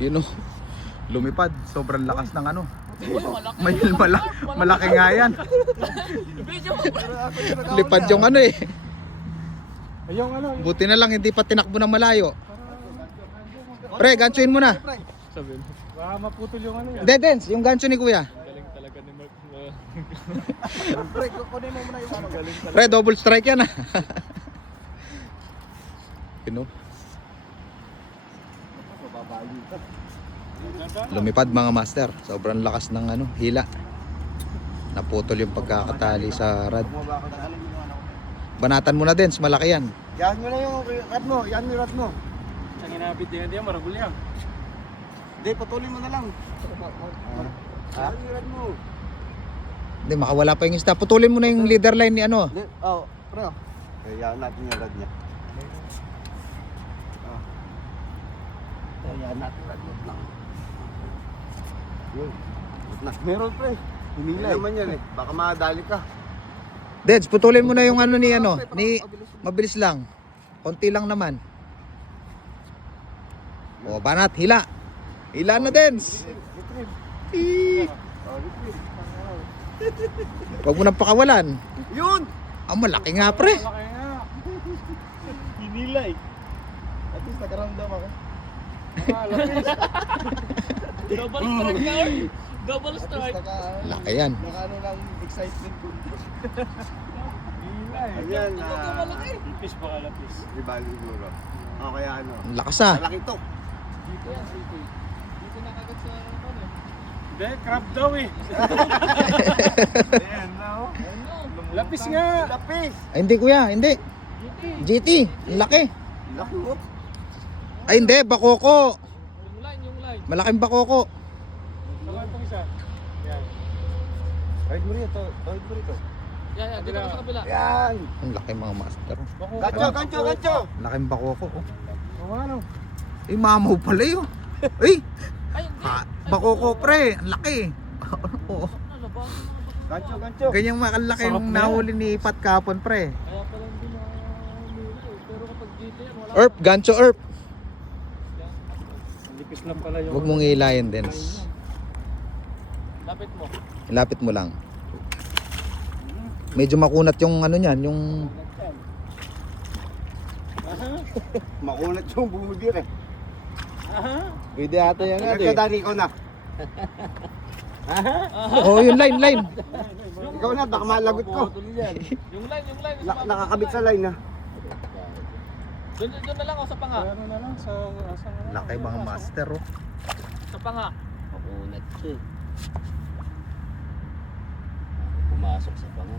Yun o. Lumipad. Sobrang lakas ng ano. Uy, malaki. Malaki nga yan. Video mo. Lipad yung ano eh. Yung ano, Buti na lang hindi pa tinakbo ng malayo. Pre, ganchoin mo na. sabi mo. Baka maputol yung ano yan. Hindi, Dens. Yung gancho ni kuya. Galing talaga ni Mark. Pre, kukunin mo muna yung ano. Galing talaga. Pre, double strike yan ah. Yun o. Lumipad mga master. Sobrang lakas ng ano, hila. Naputol yung pagkakatali sa rad. Bumaba ako na. Alam mo yung ano. Banatan mo na, Dens. Malaki yan. Yan mo na yung rad mo. Yan mo yung rad mo. Ang inabit din yan, maragul yan. Hindi, putulin mo na lang. Ha? Yan yung rad mo. Hindi, makawala pa yung isda. Putulin mo na yung leader line ni ano. Hindi, oh, pre. Yan natin yung rad niya. Yan natin rad mo. Yun. Meron pre. Humilay. Naman yan eh. Baka madali ka. Dens, putulin mo na yung ano ni ano. Ni, mabilis lang. Konti lang naman. O, banat, hila. Hila na, Dens. Huwag mo nang pakawalan. Yun! Ah, malaki nga, pre. Malaki nga. Hinilay. At least nakaramdam ako. Malaki. Double strike ka, Art. Double strike. Laki yan. Nakaano ng excitement ko. Hilay. Ayan Ito ka malaki. Lapis baka lapis. Di bali siguro. O kaya ano. Ang lakas ah. Malaki to. Dito yan, dito. Dito nakagat sa ano. Hindi, crab daw eh. Ayan na oh. Ano? Lapis nga. Lapis. Ay, hindi kuya, hindi. GT, ang laki. Laki mo. Ay, hindi, bakoko. Yung line, yung line. Malaking bakoko. Saka itong isa. Yan. Tawid mo rito. Tawid mo rito. Yan, yan. Dito ka sa kabila. Yan. Ang laki mga master. Bako. Gancho, gancho, gancho. Laking bakoko. Oh. O ano? Eh, mamaw pala yun. Ay, Ay, hindi. ha, bakoko pre. Ang laki. Oo. Ano, labasan mo. Gancho, gancho. Ganyang makalaki Sarap yung na yan. nahuli ni Pat kapon pre. Kaya pala hindi na humila eh. Pero kapag dito yan, wala. Erp, gancho erp. Lipis lang pala yung... Huwag mong hilayin, Dens. Lapit mo. Ilapit mo lang. Medyo makunat yung ano niyan, yung... Makunat yung budir eh. Pwede ata yan Nagkadari ko na. Oh, yung line. Ikaw na, baka malagot ko. Yung line, yung line. Nakakabit sa line na. Doon na lang ako sa panga. Ano na lang sa... Laki mga master oh. Sa panga. Makunat siya eh. Pumasok sa panga.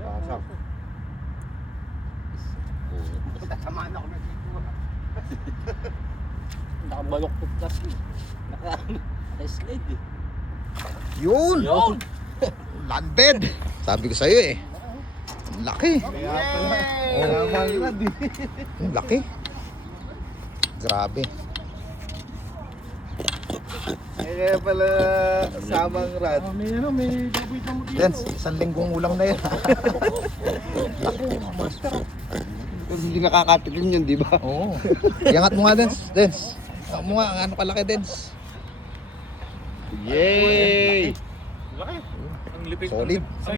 Pasok. Kunat. Tamaan ako na dito. Nakabaloktot kasi. Naka-slide eh. Yun! Yun! Landed! Sabi ko sa'yo eh. Ang laki. Yay! Ang laki. Grabe. Kaya pala samang rad. Oh, may ano, may baboy pa mo dito. Dens, isang linggong ulang na yan. Hindi nakakatikim yun, di ba? Oo. Iangat mo nga, Dens. Dens. Iangat mo nga, ano kalaki, Dens. Yay! Laki. Ang lipis. Solid.